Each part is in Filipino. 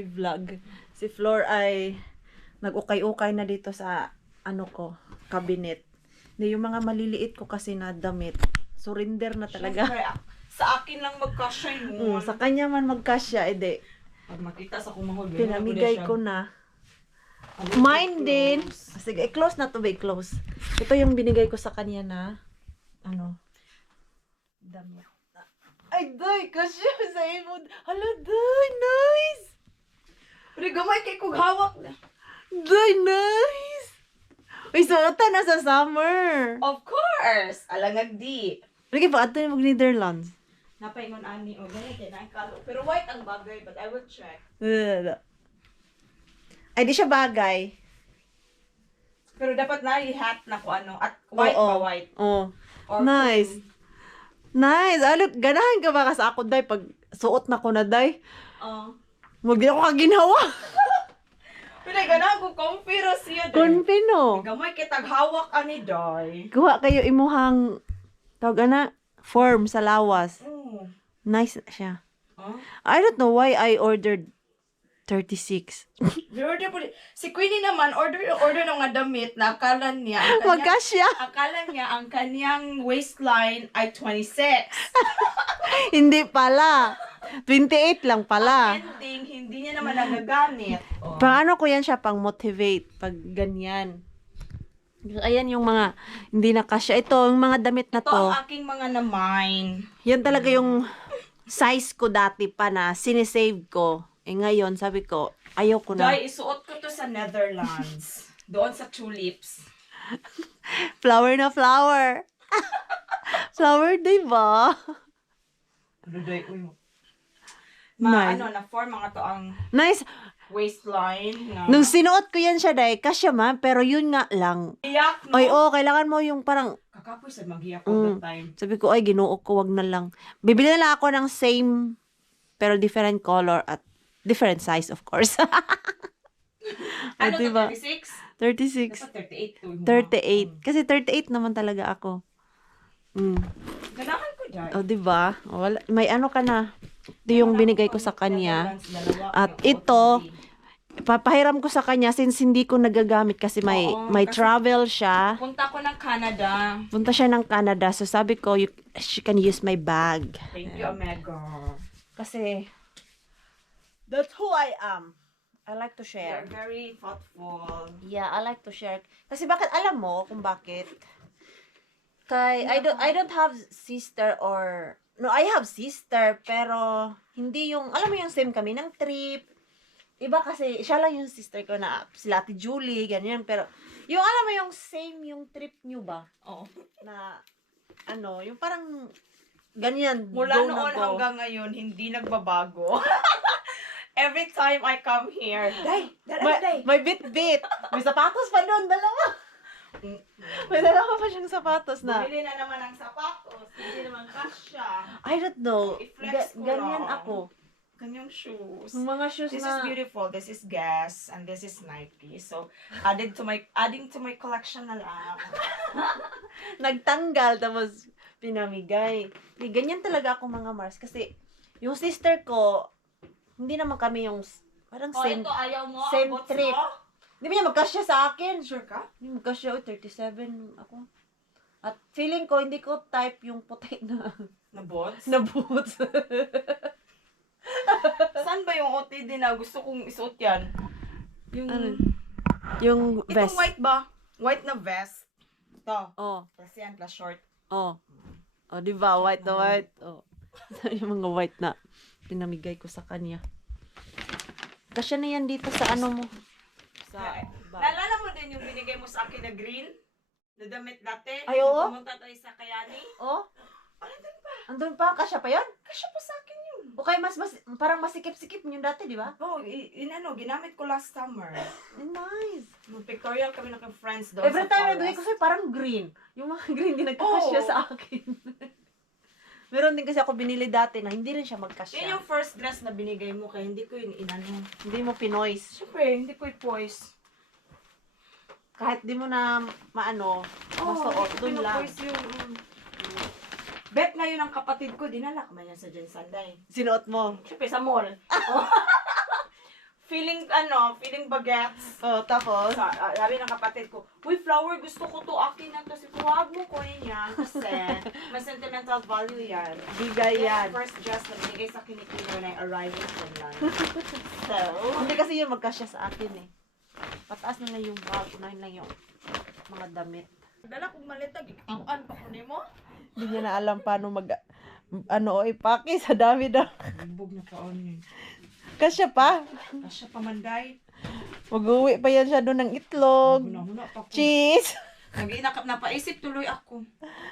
live vlog. Si Flor ay nag-ukay-ukay na dito sa ano ko, cabinet. Yung mga maliliit ko kasi na damit, surrender na talaga. Siyempre, sa akin lang magkasya yun. Sa kanya man magkasya, edi. Pag makita sa kumahol, Pinamigay ko na. Mine din. Sige, i-close na to, be close. Ito yung binigay ko sa kanya na, ano, damit. Ay, day, kasya sa imo. Hala, day, nice! Pero gamay kay kong hawak na. Day, nice! Uy, suotan na sa summer. Of course! Alangag di. Lagi pa, ato yung mag-Netherlands. Napaingon ani o ganyan kay na kalo. Pero white ang bagay, but I will check. Ay, di siya bagay. Pero dapat na i-hat na ko ano. At white Oo. ba white? Oh. Or Nice. cream. Nice. Alo, ganahan ka ba ka sa ako, day? Pag suot na ko na, day, magdi ako kaginawa. Pero ganahan ko comfy ra siya din. Konpino. Gamay kay taghawak ani day. Kuha kayo imuhang, tawag na, form sa lawas. Oh. Nice siya. Huh? I don't know why I ordered 36. Order po. Si Queenie naman, order ng nga damit na akala niya, Magkasya. ang kanyang waistline ay 26. Hindi pala. 28 lang pala. Ending, hindi niya naman nagagamit. Oh. Paano ko yan siya pang motivate pag ganyan. Ayan yung mga hindi na kasya. Ito, yung mga damit na Ito to. ang aking mga na-mine. Yan talaga yung size ko dati pa na sinisave ko. Eh ngayon, sabi ko, ayaw ko na. Dahil isuot ko to sa Netherlands. Doon sa Tulips. Flower na flower. Flower, diba? Ano dahil ko yun? Nice. Na form mga to ang Nice. waistline. Na. Nung sinuot ko yan siya, dahil kasya man, pero yun nga lang. Iyak, no? Ay, kailangan mo yung parang, Kakapoy sa mag-iyak all the time. sabi ko, ay, ginuo ko, wag na lang. Bibili na lang ako ng same, pero different color at different size, of course. Ano to, diba? 36? 36. Dapat 38 to. 38. Kasi 38 naman talaga ako. Ganahan ko dyan. O, diba? Wala, may ano ka na. Ito yung binigay ko sa kanya. At ito, papahiram ko sa kanya since hindi ko nagagamit kasi may kasi travel siya. Punta ko ng Canada. Punta siya ng Canada. So, sabi ko, she can use my bag. Thank you, Omega. Kasi, that's who I am. I like to share. You're very thoughtful. Yeah, I like to share. Kasi bakit, alam mo kung bakit? I don't have sister or, no, I have sister, pero hindi yung, alam mo yung same kami ng trip. Iba kasi, siya lang yung sister ko na, sila Ate Julie, ganyan. Pero, yung alam mo yung same yung trip nyo ba? Oo. Na, ano, yung parang, ganyan. Mula go na noon go. hanggang ngayon, hindi nagbabago. Every time I come here, May bit-bit. May sapatos pa doon, dalawa. May dalawa pa siyang sapatos na. bumili na naman ng sapatos. Hindi naman kasya. I don't know. I-flex ko Ganyan lang. ako. Kanyang shoes. Yung mga shoes This na... is beautiful. This is Guess and this is Nike. So, adding to my collection na lang. Nagtanggal, tapos pinamigay. Ganyan talaga ako mga Mars. Kasi, yung sister ko, hindi naman kami yung parang same, ito ayaw mo. same Bots trip. mo? Hindi mo niya magkasya sa akin. Sure ka? Hindi magkasya, 37 ako. At feeling ko, hindi ko type yung puti na, Na bots? na boots. Saan ba yung OTD na gusto kong isuot yan? Yung, Ano? Yung itong vest. white ba? White na vest. Ito. Oh, Plus yan, plus short. oh. Oh, di ba? White na white. Oh. Yung mga white na pinamigay ko sa kanya. Kasya na yan dito sa ano mo. Sa bag. Naalala mo din yung binigay mo sa akin na green? Na damit dati? Ay, oo. Pumunta tayo sa Kayani? Oh, Ano din ba? andun pa. Kasya pa yan? Kasya pa sa akin yun. Okay, parang masikip-sikip yung dati, di ba? Oh, ginamit ko last summer. Nice. Nung pictorial kami ng friends doon Every sa time forest. nabigay ko sa'yo, parang green. Yung mga green din nagkakasya Oo. sa akin. Meron din kasi ako binili dati na hindi rin siya Yun magkasya. yung first dress na binigay mo kaya hindi ko yun inano. Hindi mo pinoys. Siyempre, hindi ko i-poise. Kahit di mo na maano, masuot, dun lang. Bet na yun ang kapatid ko, dinala ko man yan sa Jen Sanday. Sinuot mo. Siyempre, sa mall. feeling bagets. Oh, tapos? Sabi ng kapatid ko, uy, flower, gusto ko to, akin na to. Si huwag mo kunin yan kasi may sentimental value yan. Bigay Yan, yan. first dress na binigay sa kinikino when I arrived in Finland. So, Hindi kasi yun magkasya sa akin eh. Pataas na lang yung bag, unahin lang yung mga damit. dala kong malita, gikaan pa ko nimo. Hindi niya na alam paano o ipake sa dami daw. Bug na paon yun. Kasya pa. Kasya pamanday. Mag-uwi pa yan siya doon ng itlog. Huna pa ko. Cheese. Nag-inakap, napaisip tuloy ako.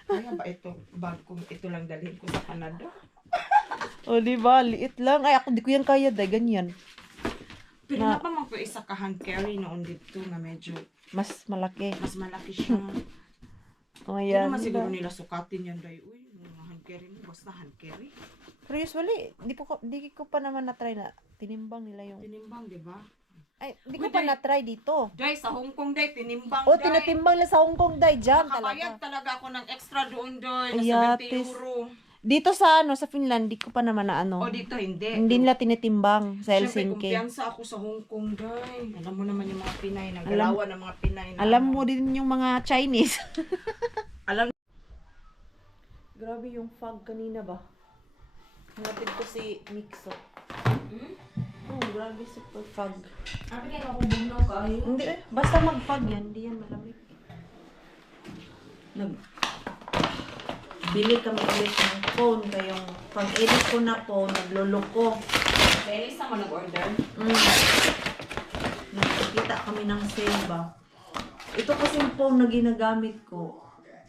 Kaya ba ito, bag ko, ito lang dalhin ko sa Canada? O diba, liit lang. Ay, ako di ko yan kaya dahil ganyan. Pero na pa man ko isa ka hand carry noon dito nga medyo Mas malaki. mas malaki siya. O Hindi yan. naman siguro nila sukatin yan dahil, uy, mga hand carry mo, basta hand carry. Pero usually, di ko pa naman na-try na tinimbang nila yung... Tinimbang, di ba? Ay, di ko Uy, pa dahil- na-try dito. Dahil sa Hong Kong dahil, tinimbang O, dahil. tinatimbang nila sa Hong Kong dahil dyan Nakabayad talaga. talaga ako ng extra doon dahil, na Ayates. 70 euro. Dito sa sa Finland, di ko pa naman na O dito hindi. Hindi nila tinitimbang sa Siyempre, Helsinki. kumpiyansa ako sa Hong Kong dahil. Alam mo naman yung mga Pinay, naggalawan ng mga Pinay. Na, Alam mo din yung mga Chinese. Alam Grabe yung fog kanina ba? Hanapin ko si Mixo. Oh, grabe super fog. Sabi niya ako bugnaw ka. Hindi basta mag-fog yan, hindi yan malamig. Bili kami ulit ng phone, kayong pag-edit ko na phone, nagluloko. Dennis naman nag-order. Nakikita kami ng sale ba? Ito kasi yung phone na ginagamit ko.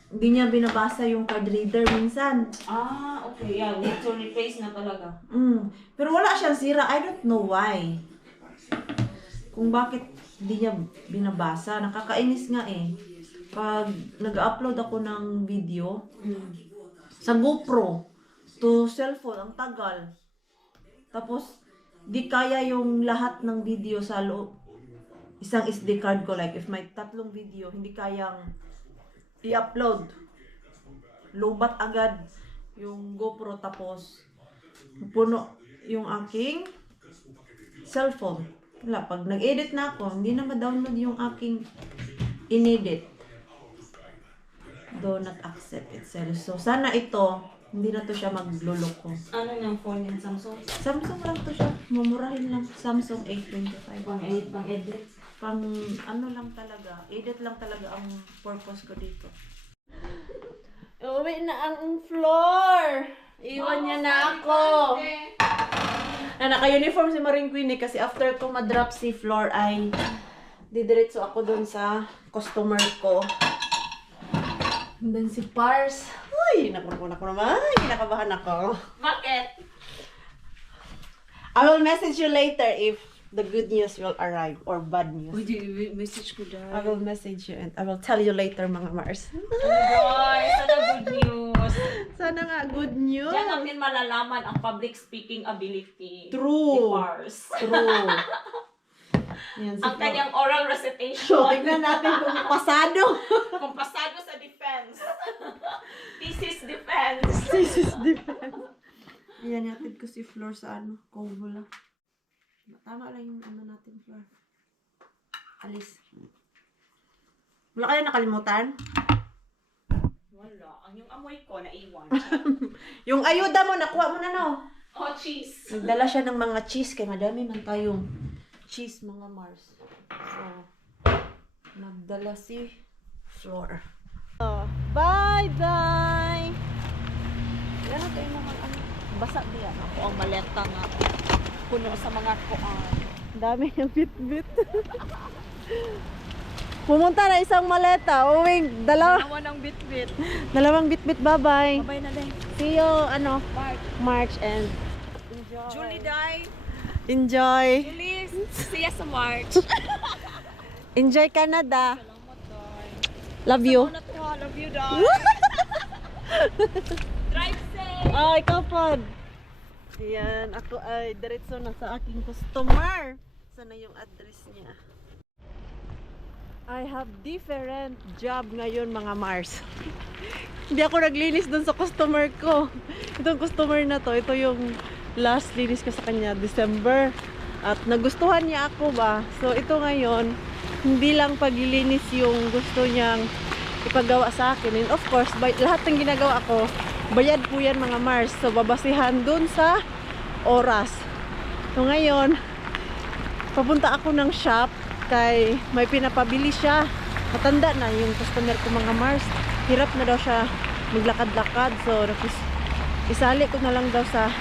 Hindi niya binabasa yung card reader minsan. Ah, okay. Yeah, need to replace na talaga. Pero wala siyang sira. I don't know why. Kung bakit hindi niya binabasa. Nakakainis nga eh. Pag nag-upload ako ng video sa GoPro to cellphone, ang tagal. Tapos, di kaya yung lahat ng video sa loob. Isang SD card ko. Like, if may 3 video, hindi kayang i-upload. Lobat agad yung GoPro tapos puno yung aking cellphone. Wala, pag nag-edit na ako, hindi na ma-download yung aking inedit. Do not accept itself. So, sana ito, hindi na to siya magluloko. Ano yung phone yan? Samsung? Samsung lang to siya. Mumurahin lang. Samsung A25. Pang edit. Pang ano lang talaga. Edit lang talaga ang purpose ko dito. Uwi na ang floor. Iwan niya na ako. Na naka-uniform si Maring Queenie kasi after ko ma-drop si Floor ay didiretso ako dun sa customer ko. And then si Pars. Uy, naku naman. Kinakabahan ako. Bakit? I will message you later if the good news will arrive or bad news. Uy, di message ko dahil. I will message you and I will tell you later mga Mars. Guys, sana good news. Sana nga good news. Diyan natin malalaman ang public speaking ability. True. Ni Mars. True. Yan, Ang so, kanyang oral so, recitation. tignan natin kung pasado. Kung pasado sa defense. Thesis defense. This is different. Yan, natin ko si Flor sa Kovola. Tama lang yung natin, Flor. Alis. Wala kayo nakalimutan? Wala. Ang yung amoy ko, naiwan. Yung ayuda mo, nakuha mo na no? Oh, cheese. Nagdala siya ng mga cheese kay madami man tayong cheese mga Mars. So, nagdala si Flor. Bye-bye! Yan ang kayo mga ano. Basa diyan ako ang maleta nga. Puno sa mga kuan. Dami yung bit-bit. Pumunta na isang maleta. Uwing, Nawa ng bit-bit. dalawang bit-bit. Bye-bye. Babay na din. See you, March and enjoy. Julie Dai. Enjoy. Julie, see ya sa March. Enjoy Canada. Love you. Love you, Dai. Drive safe. Oh, ikaw po. Yan, ako ay diretso na sa aking customer. Sana yung address niya. I have different job ngayon mga Mars. Hindi ako naglinis dun sa customer ko. Itong customer na to, ito yung last linis ko sa kanya, December. At nagustuhan niya ako ba. So ito ngayon, hindi lang paglilinis yung gusto niyang ipagawa sa akin. And of course, lahat ng ginagawa ko, bayad po yan mga Mars. So babasihan dun sa oras. So ngayon, papunta ako ng shop kay may pinapabili siya. Matanda na yung customer ko mga Mars. Hirap na daw siya maglakad-lakad. So isali ko na lang daw sa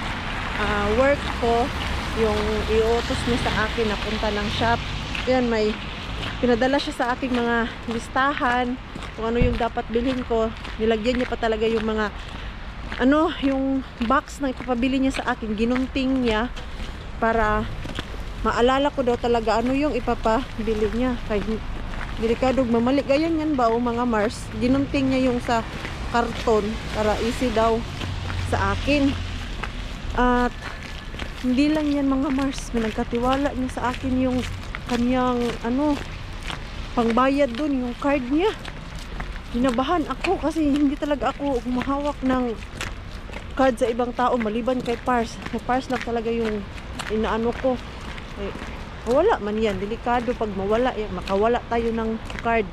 work ko yung iutos niya sa akin na punta ng shop. Yan, may pinadala siya sa aking mga listahan kung ano yung dapat bilhin ko. Nilagyan niya pa talaga yung mga yung box na ipapabili niya sa akin, ginunting niya para maalala ko daw talaga ano yung ipapabili niya. Kaya delikadong mamalik gayan yan ba mga Mars. Ginunting niya yung sa karton para easy daw sa akin. At hindi lang yan mga Mars, nagkatiwala niya sa akin yung kanyang pangbayad dun, yung card niya. Ginabahan ako kasi hindi talaga ako humahawak ng card sa ibang tao maliban kay Pars. Kay Pars lang talaga yung inaano ko. Mawala man yan, delikado pag mawala yan, makawala tayo ng card.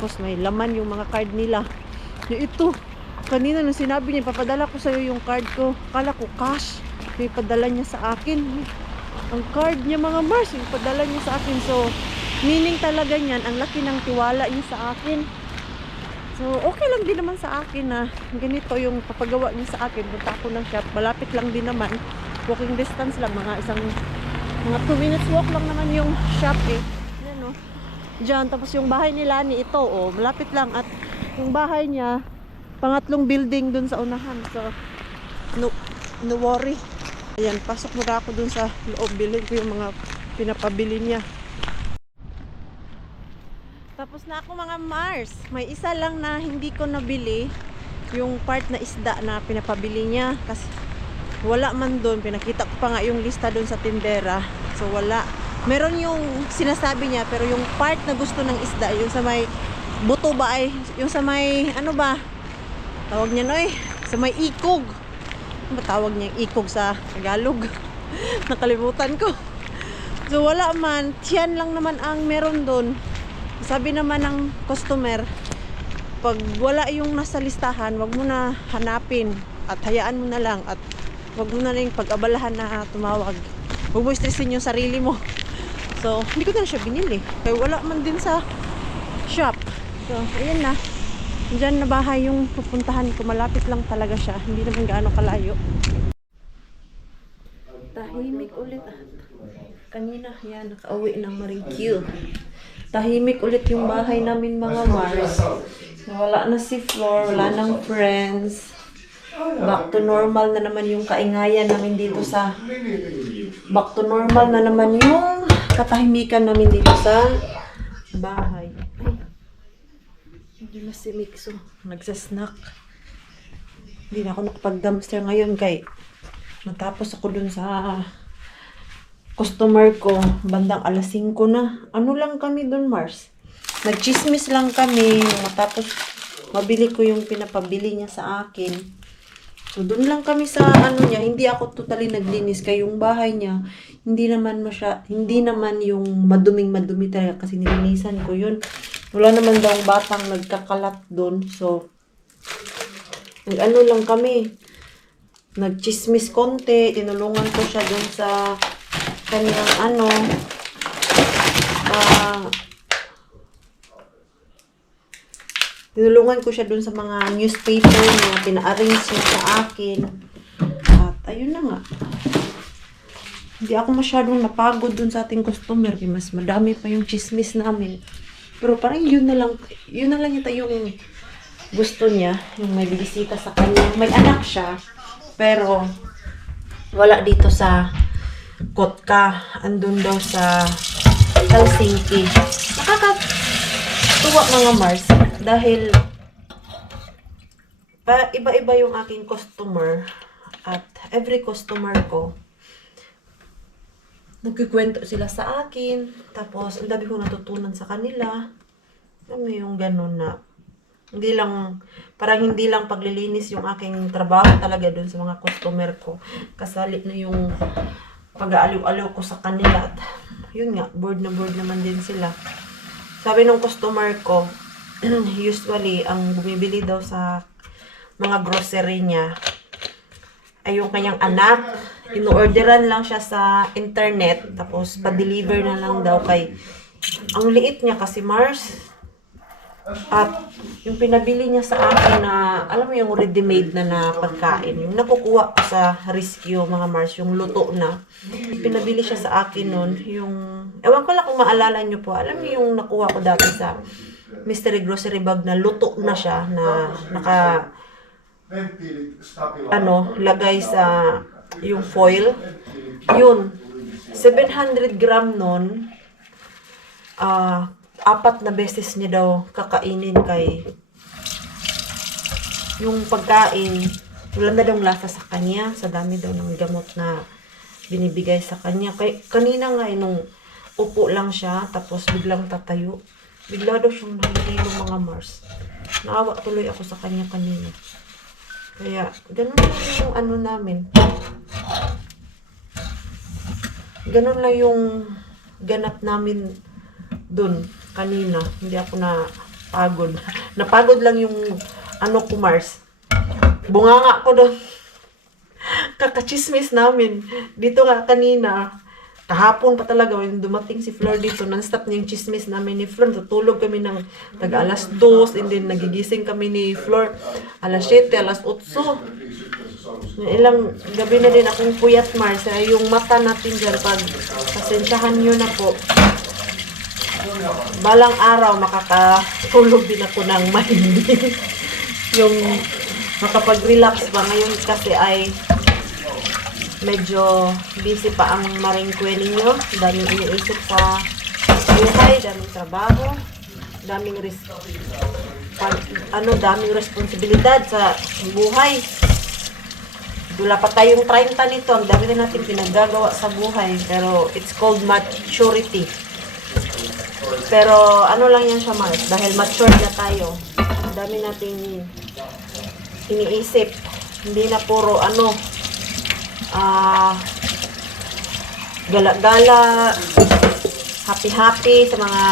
Tapos may laman yung mga card nila. Ito, kanina nung sinabi niya, papadala ko sa'yo yung card ko. Kala ko cash. May padala niya sa akin. Ang card niya mga Mars, yung padala niya sa akin. So, meaning talaga niyan, ang laki ng tiwala niya sa akin. So, okay lang din naman sa akin na ganito yung papagawa niya sa akin. Punta ako ng shop, malapit lang din naman. Walking distance lang, mga 2 minutes walk lang naman yung shop eh. Yan o. Diyan, tapos yung bahay nila ni ito malapit lang. At yung bahay niya, pangatlong building dun sa unahan. So, no worry. Ayan, pasok muna ako dun sa loob. Bilhin ko yung mga pinapabili niya. Tapos na ako mga Mars. May isa lang na hindi ko nabili. Yung part na isda na pinapabili niya. Kasi wala man dun. Pinakita ko pa nga yung lista dun sa tindera. So wala. Meron yung sinasabi niya. Pero yung part na gusto ng isda, yung sa may buto ba ay, yung sa may tawag niya sa may ikog. Ano ba tawag niya ikog sa Tagalog? Nakalimutan ko. So wala man. Tiyan lang naman ang meron dun. Sabi naman ng customer, pag wala yung nasa listahan, wag mo na hanapin at hayaan mo na lang at wag mo na rin pag-abalahan na tumawag. Wag mo stressin yung sarili mo. So hindi ko na siya binili. Kaya wala man din sa shop. So ayan na. Diyan na bahay yung pupuntahan ko. Malapit lang talaga siya. Hindi naman gaano kalayo. Tahimik ulit. Kanina, yan, nakauwi ng Marikyu. Tahimik ulit yung bahay namin mga Mars. Wala na si Flor, wala nang friends. Back to normal na naman yung kaingayan namin dito sa... Back to normal na naman yung katahimikan namin dito sa bahay. Hindi na si Mixo. Nagsasnack. Hindi na ako nakapag-dumpster ngayon kay natapos ako dun sa customer ko. Bandang alas 5 na. Ano lang kami dun, Mars? Nagchismis lang kami. Matapos mabili ko yung pinapabili niya sa akin. So dun lang kami sa niya. Hindi ako totally naglinis. Kaya yung bahay niya, hindi naman yung madumi talaga kasi nilinisan ko yun. Wala naman daw batang nagkakalat doon. So, lang kami. Nagchismis konti. Tinulungan ko siya doon sa kanyang tinulungan ko siya doon sa mga newspaper niya. Pina-arrange niya sa akin. At ayun na nga. Hindi ako masyadong napagod doon sa ating customer. Mas madami pa yung chismis namin. Pero parang yun na lang yata yung gusto niya, yung may bisita sa kanya. May anak siya, pero wala dito sa Kotka. Andun daw sa Helsinki. Nakakatuwa mga Mars, dahil iba-iba yung aking customer at every customer ko nagkikwento sila sa akin. Tapos, ang dami ko natutunan sa kanila. Alam mo yung ganun na hindi lang paglilinis yung aking trabaho talaga dun sa mga customer ko. Kasali na yung pag-aaliw-aliw ko sa kanila. At yun nga, bored na bored naman din sila. Sabi ng customer ko, usually, ang bumibili daw sa mga grocery niya ay yung kanyang anak. In-orderan lang siya sa internet, tapos pa-deliver na lang daw kay... Ang liit niya kasi, Mars. At yung pinabili niya sa akin na, alam mo yung ready-made na pagkain, yung nakukuha ko sa Rescue, mga Mars, yung luto na. Pinabili siya sa akin nun, yung, ewan ko lang kung maalala niyo po, alam niyo yung nakuha ko dati sa mystery grocery bag na luto na siya, na lagay sa yung foil. Yun, 700 gram nun, 4 na beses niya daw kakainin kay yung pagkain, wala na daw lasa sa kanya, sa dami daw ng gamot na binibigay sa kanya. Kay, kanina nga, nung upo lang siya, tapos biglang tatayo, bigla daw siyang nahihilo, mga Mars. Naawa tuloy ako sa kanya kanina. Kaya, ganun lang yung ano namin. Ganun lang yung ganap namin dun kanina. Hindi ako napagod. Napagod lang yung ano ko, Mars. Bunganga ko doon. Kakachismis namin. Dito nga kanina, kahapon pa talaga, when dumating si Flor dito, non-stop niya yung chismis namin ni Flor. Tutulog kami ng taga alas 2, and then nagigising kami ni Flor alas 7, alas 8. Ilang gabi na din akong puyat, Mars. Yung mata natin dyan, pag pasensyahan nyo na po. Balang araw, makakatulog din ako ng mahindi. Yung makapag-relax ba ngayon kasi ay medyo busy pa ang maringkwe ninyo. Daming iniisip sa buhay, daming trabaho, daming daming responsibilidad sa buhay. Wala pa tayong 30 nito. Ang dami na natin pinaggagawa sa buhay. Pero it's called maturity. Pero ano lang yan siya, Mars. Dahil mature na tayo. Ang dami nating iniisip. Hindi na puro gala-gala, happy-happy sa mga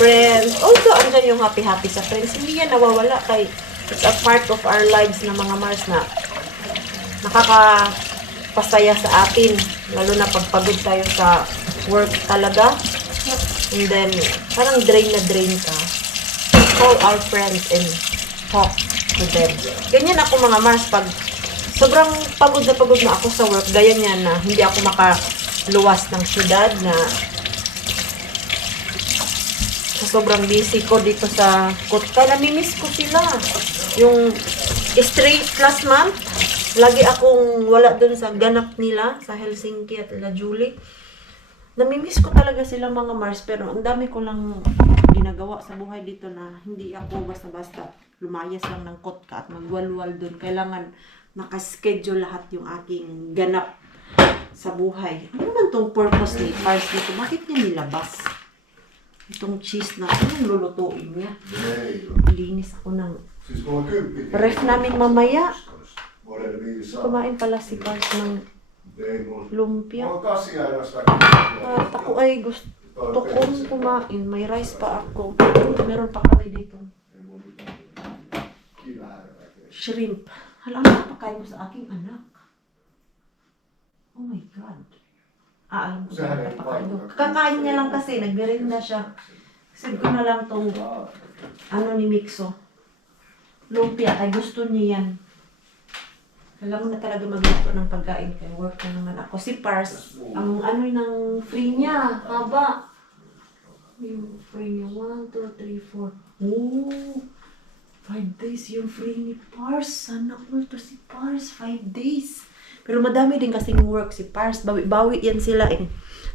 friends. Also, andyan yung happy-happy sa friends. Hindi yan nawawala kay it's a part of our lives na mga Mars na nakakapasaya sa atin. Lalo na pagpagod tayo sa work talaga. And then, parang drain na drain ka. Call our friends and talk to them. Ganyan ako, mga Mars, pag sobrang pagod na ako sa work, gaya niyan na hindi ako makaluwas ng syudad, na sa sobrang busy ko dito sa Kotka, namimiss ko sila. Yung straight last month, lagi akong wala dun sa ganap nila sa Helsinki at La Julie. Namimiss ko talaga sila, mga Mars, pero ang dami ko lang ginagawa sa buhay dito na hindi ako basta-basta lumayas lang ng Kotka at magwalwal dun. Kailangan nakaschedule lahat yung aking ganap sa buhay. Ano naman tong purpose ni Mars dito? Bakit niya nilabas? Itong cheese na anong lulutuin niya? Linis ako ng ref namin mamaya. Kumain pala si Mars ng lumpia. At ako ay gusto kong kumain. May rice pa ako. Meron pa kami dito. Shrimp. Hala, ano napakain mo sa aking anak? Oh my God. Alam ko na napakain mo. Kakain niya lang kasi. Nagmerinda siya. Save ko na lang tong ni Mixo. Lumpia. Ay gusto niya yan. Alam mo na talaga magluto ng pagkain kaya work na naman ako. Si Pars, ang ng free niya, haba. Yung free niya, 1, 2, 3, 4. Oh, 5 days yung free ni Pars. Sana all to si Pars, 5 days. Pero madami din kasing work si Pars. Bawi yan sila eh.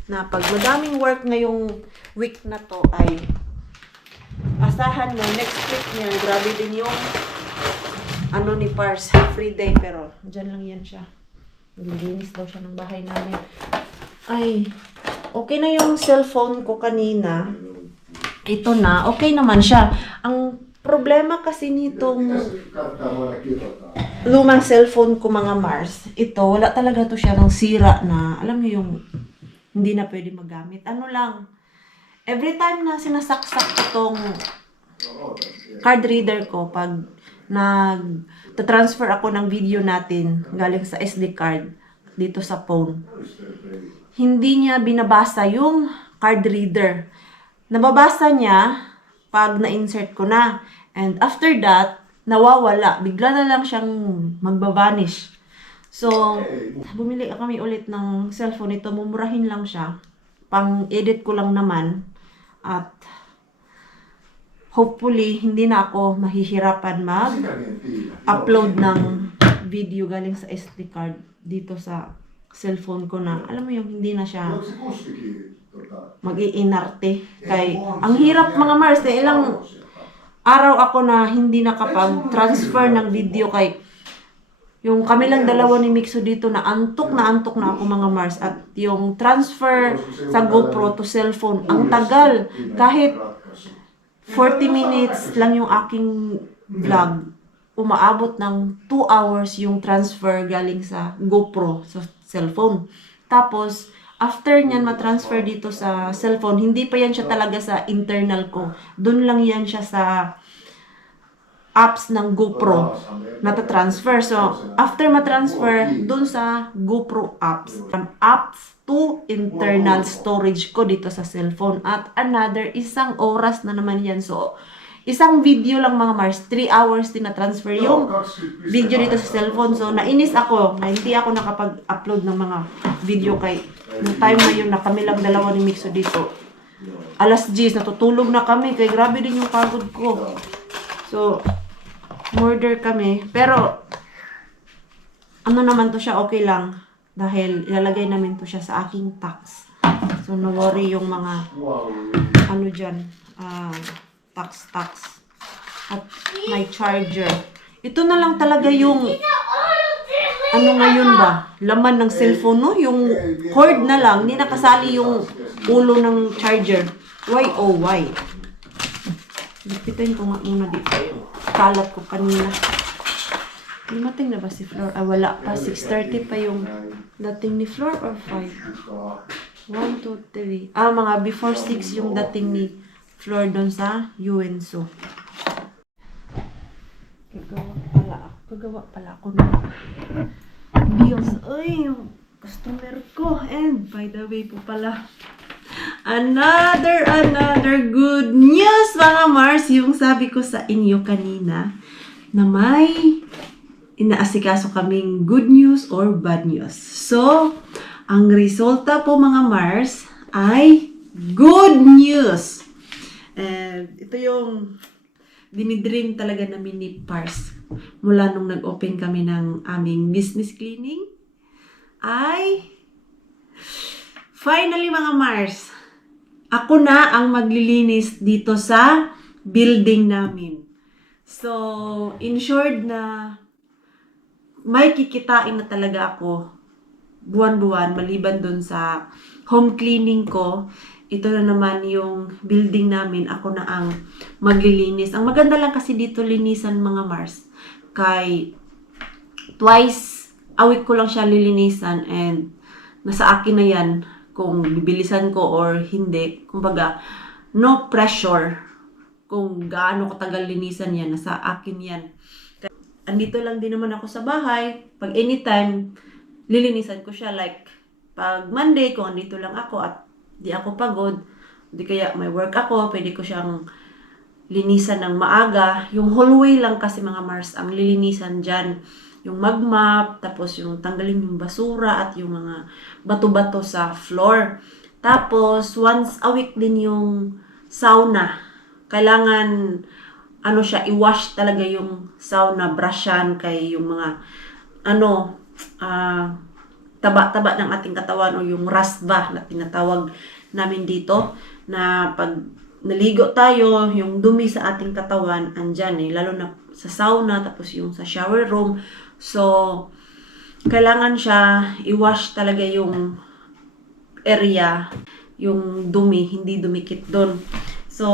Na pag madaming work ngayong week na to ay asahan mo, next week niya, grabe din yung ni Pars, free day, pero dyan lang yan siya. Naglilinis daw siya ng bahay namin. Ay, okay na yung cellphone ko kanina. Ito na, okay naman siya. Ang problema kasi nitong lumang cellphone ko mga Mars, ito, wala talaga to siya ng sira na, alam niyo yung hindi na pwede magamit. Ano lang, every time na sinasaksak ko tong card reader ko, pag nag-transfer ako ng video natin galing sa SD card dito sa phone, hindi niya binabasa yung card reader. Nababasa niya pag na-insert ko na. And after that, nawawala. Bigla na lang siyang magbabanish. So, bumili kami ulit ng cellphone ito. Mumurahin lang siya. Pang-edit ko lang naman. At hopefully, hindi na ako mahihirapan mag-upload ng video galing sa SD card dito sa cellphone ko na. Alam mo yung hindi na siya mag-iinarte. Kay, ang hirap mga Mars, ilang araw ako na hindi nakapag-transfer ng video kay yung kami lang dalawa ni Mixo dito na antok na ako mga Mars. At yung transfer sa GoPro to cellphone, ang tagal. Kahit 40 minutes lang yung aking vlog, umaabot ng 2 hours yung transfer galing sa GoPro sa cellphone. Tapos, after nyan ma-transfer dito sa cellphone, hindi pa yan siya talaga sa internal ko. Doon lang yan siya sa apps ng GoPro nata-transfer. So, after ma-transfer, doon sa GoPro apps. From apps to internal storage ko dito sa cellphone. At another, isang oras na naman yan. So, isang video lang mga Mars, 3 hours din na-transfer yung video dito sa cellphone. So, nainis ako na hindi ako nakapag-upload ng mga video kay yung time na yun na kami lang dalawa ni Mixo dito. Alas 10, natutulog na kami. Kaya grabe din yung pagod ko. So, murder kami. Pero, ano naman to siya, okay lang. Dahil ilalagay namin to siya sa aking tax. So, no worry yung mga, ano dyan, tax. At my charger. Ito na lang talaga yung, ano ngayon ba? Laman ng cellphone, no? Yung cord na lang, hindi nakasali yung ulo ng charger. Why, oh, why? Lipitin ko nga muna dito yung kalat ko kanina. Dumating na ba si Flor? Ah, wala pa. 6:30 pa yung dating ni Flor or 5? 1, 2, 3. Ah, mga before 6 yung dating ni Flor doon sa UNSO. Gagawa pala ako ng bills. Ay, yung customer ko. And by the way po pala, another good news mga Mars. Yung sabi ko sa inyo kanina na may inaasikaso kaming good news or bad news. So, ang resulta po mga Mars ay good news. And ito yung dinidream talaga namin ni Pars mula nung nag-open kami ng aming business cleaning ay finally mga Mars, ako na ang maglilinis dito sa building namin. So, ensured na may kikitain na talaga ako buwan-buwan maliban dun sa home cleaning ko. Ito na naman yung building namin. Ako na ang maglilinis. Ang maganda lang kasi dito linisan mga Mars. Kay twice a week ko lang siya lilinisan and nasa akin na yan kung bibilisan ko or hindi. Kumbaga, no pressure kung gaano katagal linisan yan. Nasa akin yan. Andito lang din naman ako sa bahay. Pag anytime, lilinisan ko siya. Like, pag Monday, kung andito lang ako at di ako pagod, di kaya may work ako, pwede ko siyang linisan ng maaga. Yung hallway lang kasi mga Mars, ang lilinisan dyan. Yung magmap, tapos yung tanggalin yung basura at yung mga bato-bato sa floor. Tapos, once a week din yung sauna. Kailangan, ano siya, i-wash talaga yung sauna, brushan kay yung mga, taba-taba ng ating katawan o yung rasba na tinatawag namin dito na pag naligo tayo, yung dumi sa ating katawan andyan lalo na sa sauna tapos yung sa shower room. So, kailangan siya i-wash talaga yung area, yung dumi, hindi dumikit doon. So,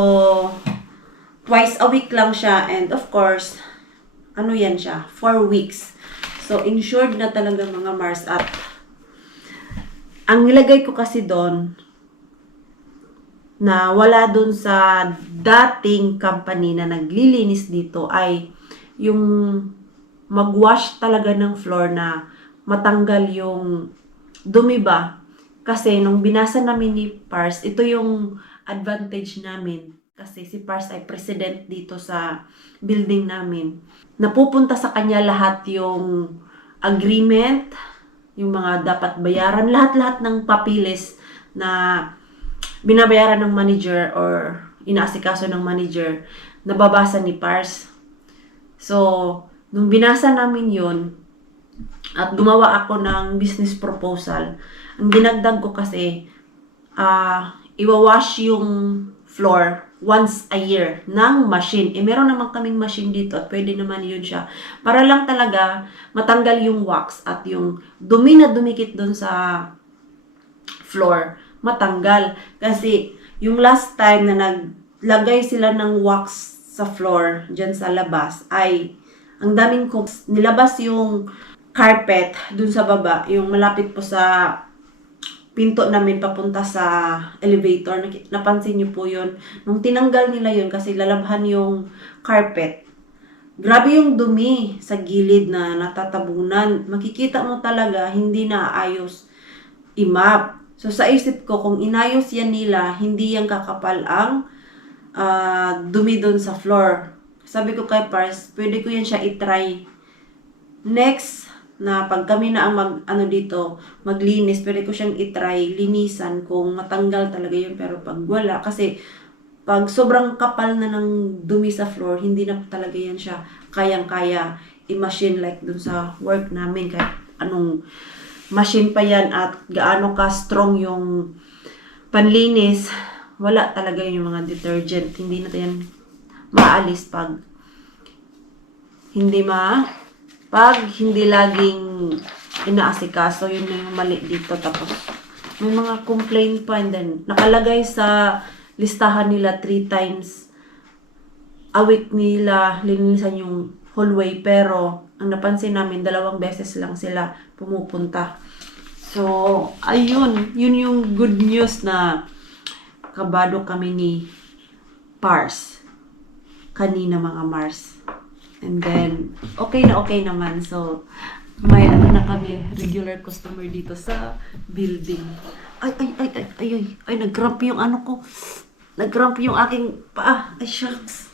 twice a week lang siya. And of course, ano yan siya? 4 weeks. So, insured na talaga mga Mars. At ang nilagay ko kasi doon, na wala doon sa dating company na naglilinis dito ay yung magwash talaga ng floor na matanggal yung dumi ba. Kasi nung binasa namin ni Pars, ito yung advantage namin. Kasi si Pars ay president dito sa building namin. Napupunta sa kanya lahat yung agreement, yung mga dapat bayaran, lahat-lahat ng papilis na binabayaran ng manager or inaasikaso ng manager, nababasa ni Pars. So, nung binasa namin yun, at gumawa ako ng business proposal, ang dinagdag ko kasi, iwawash yung floor once a year ng machine. Meron naman kaming machine dito at pwede naman yun siya. Para lang talaga matanggal yung wax at yung dumi na dumikit dun sa floor, matanggal. Kasi yung last time na naglagay sila ng wax sa floor dyan sa labas ay ang daming nilabas yung carpet dun sa baba, yung malapit po sa pinto namin papunta sa elevator. Napansin niyo po yun. Nung tinanggal nila yun kasi lalabhan yung carpet, grabe yung dumi sa gilid na natatabunan. Makikita mo talaga hindi na ayos i-map. So, sa isip ko, kung inayos yan nila, hindi yan kakapal ang dumi doon sa floor. Sabi ko kay Pars, pwede ko yan siya itry. Next, na pag kami na ang maglinis, pwede ko siyang itry, linisan kung matanggal talaga yun. Pero pag wala, kasi pag sobrang kapal na ng dumi sa floor, hindi na talaga yan siya kayang-kaya i-machine like dun sa work namin. Kahit anong machine pa yan at gaano ka strong yung panlinis, wala talaga yung mga detergent. Hindi na yan maalis pag hindi laging inaasikaso. Yun na yung mali dito. Tapos may mga complaint pa, and then nakalagay sa listahan nila 3 times a week nila linisan yung hallway, pero ang napansin namin 2 beses lang sila pumupunta. So, ayun, yun yung good news na kabado kami ni Pars kanina mga Mars. And then, okay naman. So, may na kami, regular customer dito sa building. Ay, nag-cramp yung ko. Nag-cramp yung aking paa. Ay, shucks.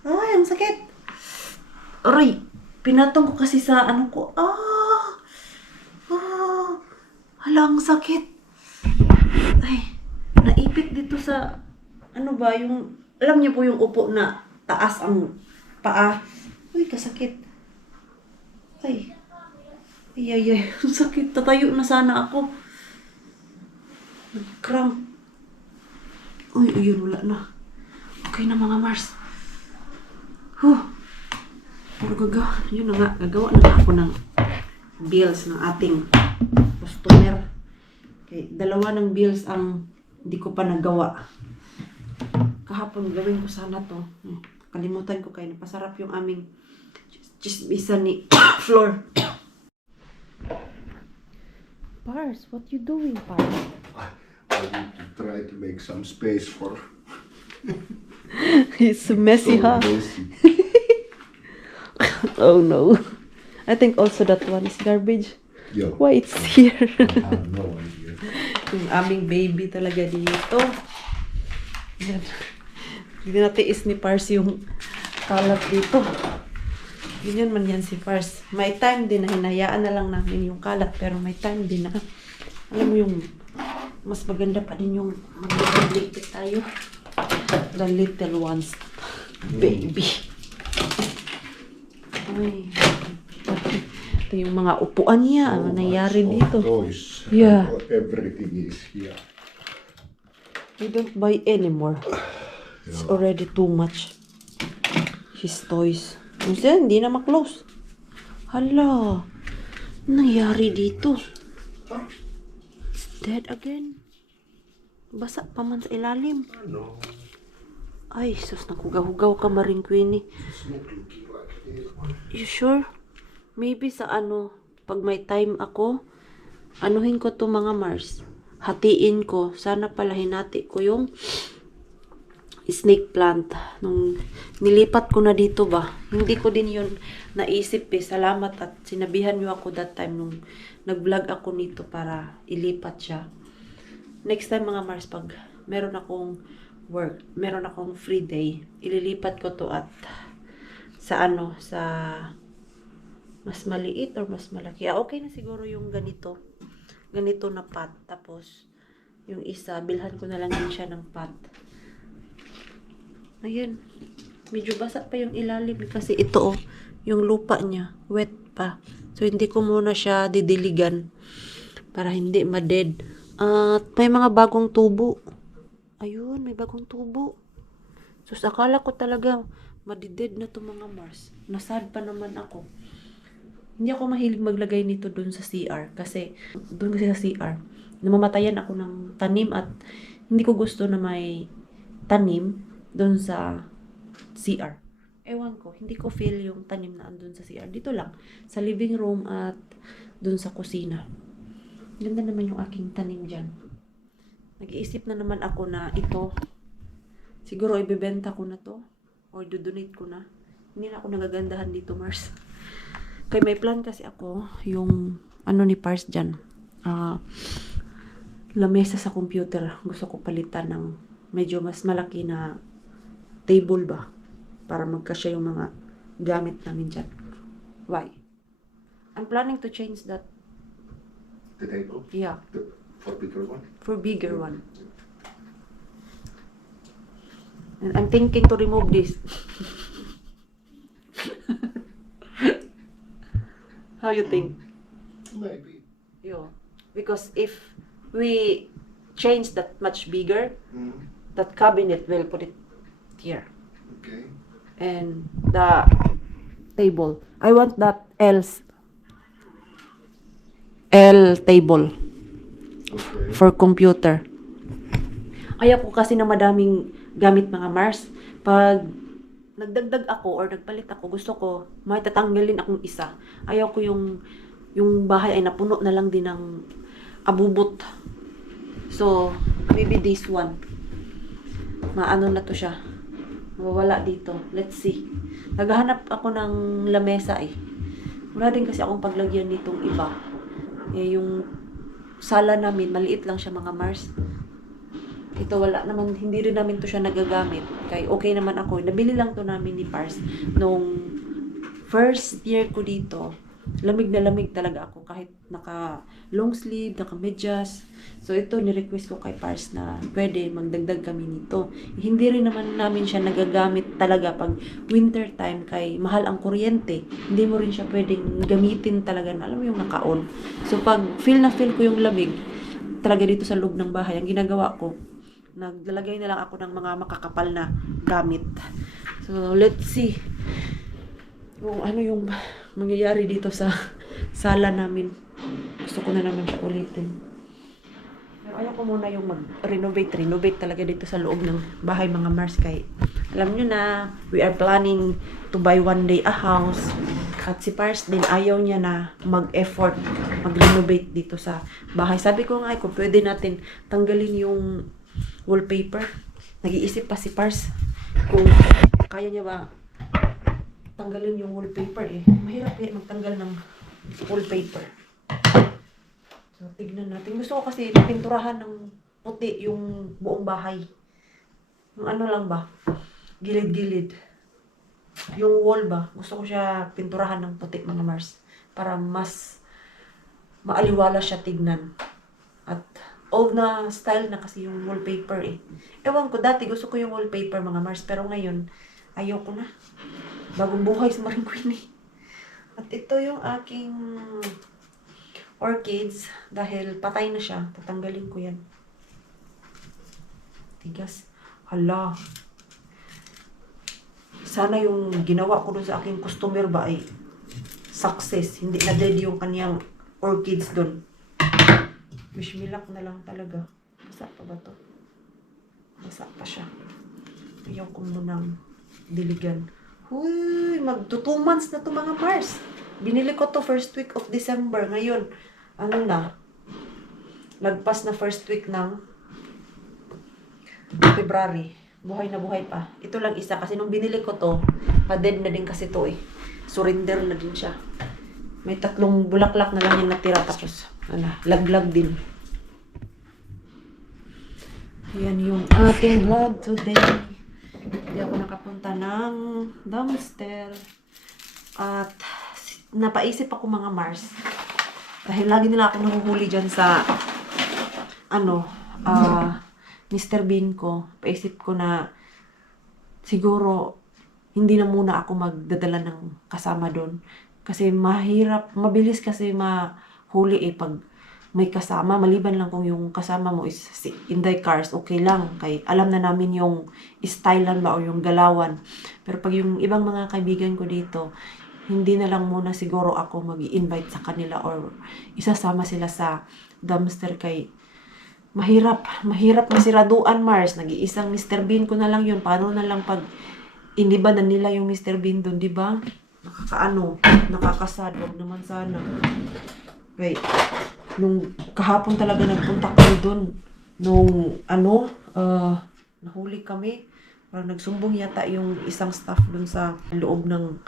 Ay, ang sakit. Aray, pinatong ko kasi sa ko. Hala, ang sakit. Ay, naipit dito sa, yung, alam niyo po yung upo na taas ang paa. Uy, kasakit. Ay, ang sakit. Tatayo na sana ako. Nag-cramp. Uy, ayun, wala na. Okay na mga Mars. Pero gagawa na nga ako ng bills ng ating customer. Okay, 2 ng bills ang hindi ko pa nagawa. Kahapon gawin ko sana to. Kalimutan ko kayo. Napasarap yung aming chismisan ni Floor. Pars, what you doing, Pars? I need to try to make some space for It's messy, so huh? messy. Oh no. I think also that one is garbage. Yo, Why it's here? I have no idea. Yung aming baby talaga dito. Yan. Hindi natiis ni Pars yung kalat dito. Ganyan man yan si Pars. May time din na hinayaan na lang namin yung kalat, pero may time din na alam mo yung mas maganda pa din yung mag-related tayo. The little ones. Baby. Ay. Ito yung mga upuan niya. Ano nangyari dito? Toys. Yeah. Everything is here. I don't buy anymore. It's already too much. His toys. Hindi na ma-close. Hala. Nangyari dito. It's dead again. Basa pa man sa ilalim. No. Ay, sus, nakugaw-hugaw ka, Maring Queenie. It's not looking like it is one. You sure? Maybe sa ano, pag may time ako, anuhin ko to mga Mars. Hatiin ko. Sana pala hinati ko yung snake plant. Nung nilipat ko na dito ba, hindi ko din yun naisip eh. Salamat at sinabihan niyo ako that time nung nag-vlog ako nito para ilipat siya. Next time mga Mars, pag meron akong work, meron akong free day, ililipat ko to at sa ano, sa mas maliit or mas malaki. Okay na siguro yung ganito. Ganito na pot. Tapos, yung isa, bilhan ko na lang din siya ng pot. Ayan. Medyo basa pa yung ilalim kasi ito, yung lupa niya, wet pa. So, hindi ko muna siya didiligan para hindi ma-dead. At may mga bagong tubo. Ayun, may bagong tubo. So, akala ko talaga madided na to mga Mars. Nasad pa naman ako. Hindi ako mahilig maglagay nito dun sa CR kasi dun kasi sa CR namamatayan ako ng tanim at hindi ko gusto na may tanim dun sa CR. Ewan ko, hindi ko feel yung tanim na andun sa CR. Dito lang, sa living room at dun sa kusina. Ganda naman yung aking tanim dyan. Nag-iisip na naman ako na ito, siguro ibebenta ko na to or do-donate ko na. Hindi na ako nagagandahan dito, Mars. Kaya may plan kasi ako, yung ano ni Pars dyan, lamesa sa computer. Gusto ko palitan ng medyo mas malaki na table ba? Para magkasya yung mga gamit namin dyan. Why? I'm planning to change that. The table? Yeah, For bigger one? for bigger one. And I'm thinking to remove this. How you think? Maybe. Yeah. Because if we change that much bigger, Mm. that cabinet will put it here. Okay. And the table. I want that L table Okay. for computer. Ayaw ko kasi na madaming gamit mga Mars. Pag nagdagdag ako or nagpalit ako, gusto ko may tatanggalin akong isa. Ayaw ko yung bahay ay napuno na lang din ng abubot. So, maybe this one. Maano na to siya. Mawawala dito. Let's see. Naghahanap ako ng lamesa eh. Wala din kasi akong paglagyan nitong iba. Eh, yung sala namin, maliit lang siya mga Mars. Ito wala naman, hindi rin namin to siya nagagamit. Kaya okay naman ako. Nabili lang to namin ni Pars. Nung first year ko dito, lamig na lamig talaga ako. Kahit naka long sleeve, naka medyas. So ito, ni-request ko kay Pars na pwede magdagdag kami nito. Hindi rin naman namin siya nagagamit talaga pag winter time kay mahal ang kuryente. Hindi mo rin siya pwedeng gamitin talaga na alam mo yung naka-on. So pag feel na feel ko yung lamig, talaga dito sa loob ng bahay, ang ginagawa ko, naglalagay na lang ako ng mga makakapal na gamit. So, let's see kung ano yung mangyayari dito sa sala namin. Gusto ko na naman siya ulitin. Pero ayaw ko muna yung mag-renovate talaga dito sa loob ng bahay mga Mars. Kay alam nyo na, we are planning to buy one day a house. At si Pars din, ayaw niya na mag-effort, mag-renovate dito sa bahay. Sabi ko nga, kung pwede natin tanggalin yung wallpaper. Nag-iisip pa si Pars kung kaya niya ba tanggalin yung wallpaper eh. Mahirap eh magtanggal ng wallpaper. So, tignan natin. Gusto ko kasi pinturahan ng puti yung buong bahay. Yung ano lang ba? Gilid-gilid. Yung wall ba? Gusto ko siya pinturahan ng puti mga Mars. Para mas maaliwala siya tignan. At old na style na kasi yung wallpaper eh. Ewan ko, dati gusto ko yung wallpaper mga Mars, pero ngayon, ayoko na. Bagong buhay sa Maring Queenie. At ito yung aking orchids, dahil patay na siya, tatanggalin ko yan. Tigas. Hala. Sana yung ginawa ko dun sa aking customer ba ay success. Hindi na dead yung kanyang orchids dun. Wish me luck na lang talaga. Basa pa ba to? Basa pa siya. Ayaw ko munang diligan. Huy, magto 2 months na to mga Mars. Binili ko to first week of December. Ngayon, ano na, lagpas na first week ng February. Buhay na buhay pa. Ito lang isa kasi nung binili ko to, pa-dead na din kasi to eh. Surrender na din siya. May 3 bulaklak na lang yung natira tapos laglag din. Yan yung ating vlog today. Hindi ako nakapunta ng dumpster. At napaisip ako mga Mars. Dahil lagi nila ako nahuhuli dyan sa Mr. Bean ko. Paisip ko na siguro hindi na muna ako magdadala ng kasama doon. Kasi mahirap, mabilis kasi mahuli pag may kasama. Maliban lang kung yung kasama mo is si Inday Cars, okay lang. Kay alam na namin yung stylean ba o yung galawan. Pero pag yung ibang mga kaibigan ko dito, hindi na lang muna siguro ako mag-i-invite sa kanila or isasama sila sa dumpster kay mahirap masiraduan Mars. Nag-iisang Mr. Bean ko na lang yun. Paano na lang pag iniba na nila yung Mr. Bean doon, di ba? Nakakasad. Huwag naman sana. Okay. Nung kahapon talaga nagpunta kami doon. Nung nahuli kami. Parang nagsumbong yata yung isang staff doon sa loob ng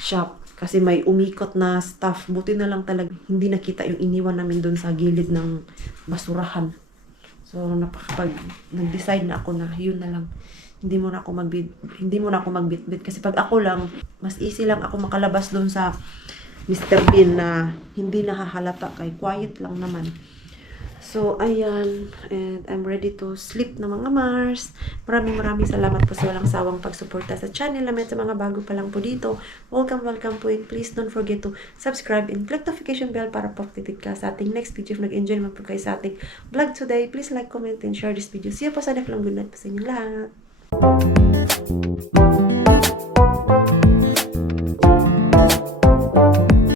shop. Kasi may umikot na staff. Buti na lang talaga hindi nakita yung iniwan namin doon sa gilid ng basurahan. So, nag-decide na ako na yun na lang. Hindi mo na ako magbitbit kasi pag ako lang, mas easy lang ako makalabas doon sa Mr. Bean na hindi nahahalata kay quiet lang naman. So, ayan. And I'm ready to sleep na mga Mars. Maraming salamat po sa walang sawang pagsuporta sa channel namin sa mga bago pa lang po dito. Welcome po and please don't forget to subscribe and click notification bell para po updated ka sa ating next video. If nag-enjoy naman po kayo sa ating vlog today, please like, comment, and share this video. See you po sa next long good night po sa inyong lahat.